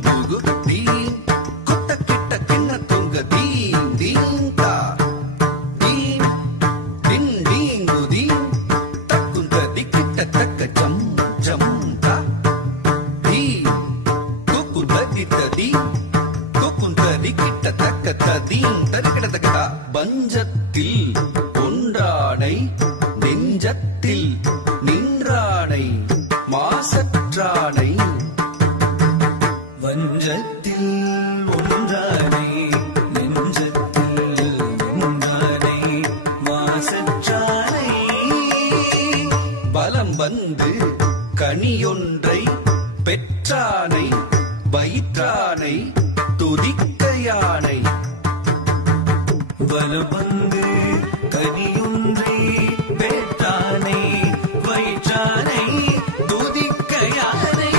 Tunku theme குத்த கிட்ட கிண்ண துங்க தீம் தீம் தா தீம் தின் டீங்கு தீம் தக்குந்த திக்கிட்ட தக்க ஜம் ஜம் தா தீம் குக்குந்த தித்த தீம் குக்குந்த திக்கிட்ட தக்க தீம் தரிக்கிட தக்கதா பஞ்சத்தில் ஒன்றானை நெஞ்சத்தில் நின்றானை மாசற்றானை வஞ்சத்தில் ஒன்றானை நெஞ்சத்தில் நின்றானை மாசற்றானை பலம் வந்து கனியொன்றை பெற்றானை வயிற்றானை துதிக்க யானை பலம் வந்து கனியொன்றை பெற்றானை வயிற்றானை துதிக்க யானை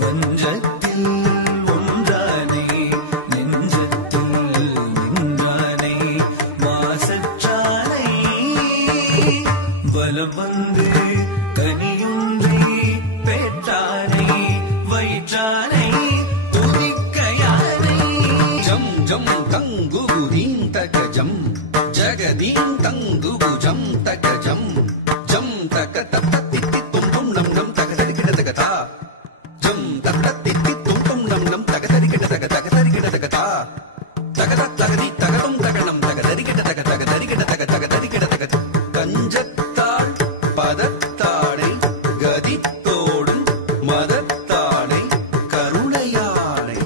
வஞ்சத்தில் ஒன்றானை நெஞ்சத்தில் நின்றானை மாசற்றானை பலம் வந்து கனியொன்றை பெற்றானை வயிற்றானை துதிக்க யானை ஜம் ஜம் தங்கு தீம் தக ஜம் ஜகதீம் தங்கு ஜம் தக ஜம் ஜம் தக தத்த தித்தி தும் தும் நம் நம் தக தரிக்கிட தக தா ஜம் தத்த தித்தி தும் தும் நம் நம் தக தரிக்கிட தக தரிக்கிட தக தா தகத தகதி தகதும் தகனம் தக தரிக்கிட தக தரிக்கிட தக தரிக்கிட தக கஞ்சத்தாள் பதத்தானை கதித்தோடும் மதத்தானை கருணையானை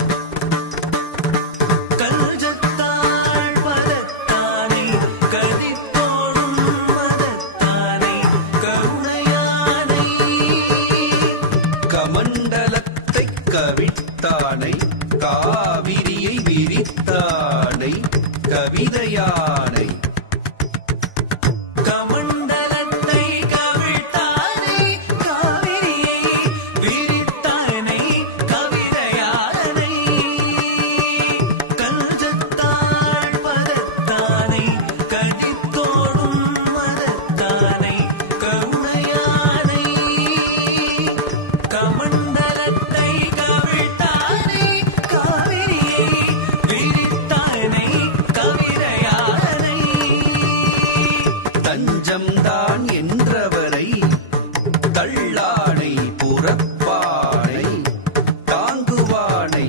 கஞ்சத்தாள் பதத்தானை கதித்தோடும் மதத்தானை கருணையானை கமண்டலத்தை கவிழ்த்தானை காவிரியை விரித்தானை கவிதையானை கமண்டலத்தை கவிழ்த்தானை காவிரியை விரித்தானை கவிதையானை கஞ்சத்தாள் பதத்தானை கதித்தோடும் மதத்தானை கருணையானை கமண்டலத்தை கவிழ்த்தானை காவிரியை விரித்தானை கவிதையானை தஞ்சம்தான் என்றவரை தள்ளானை புறப்பானை தாங்குவானை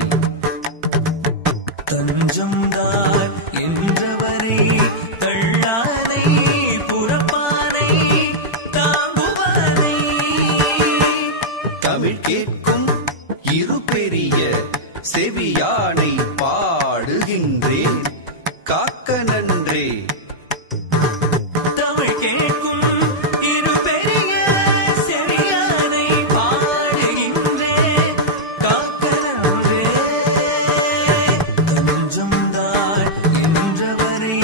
தஞ்சம்தான் என்றவரை தள்ளானை புறப்பானை தாங்குவானை தமிழ் கேட்கும் இரு பெரிய செவியானை பாடுகின்றேன் காக்க நன்றே தமிழ் கேட்கும் இரு பெரிய செவியானை பாடுகின்றேன் காக்க நன்றே தஞ்சம்தான் என்றவரை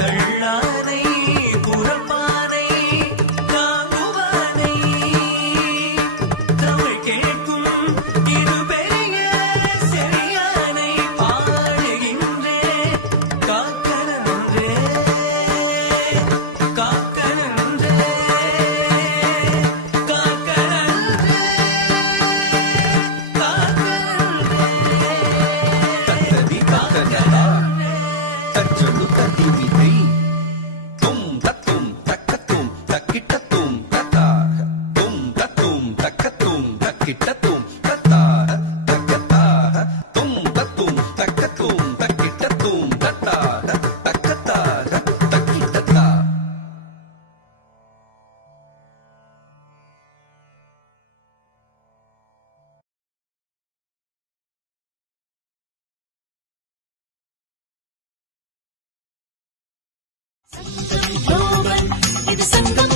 தள்ளானை புறப்பானை தாங்குவானை தமிழ் கேட்கும் இரு பெரிய செவியானை பாடுகின்றேன் காக்க நன்றே காக்க நன்றே காக்க நன்றே காக்க தத்ததி தத்தனதா தச்சொல்லு தத்திவிதை தும் தத்தும் தக்கத்தும் தக்கிட்டத்தும் தத்தா தும் தத்தும் தக்கத்தும் தக்கிட்டத்தும் தத்தா தக்கத்தா தும் தத்தும் தக்கத்தும் தக்கிட்டத்தும் தத்தா தக்கத்தா தக்கிட்டத்தா இது சங்கம்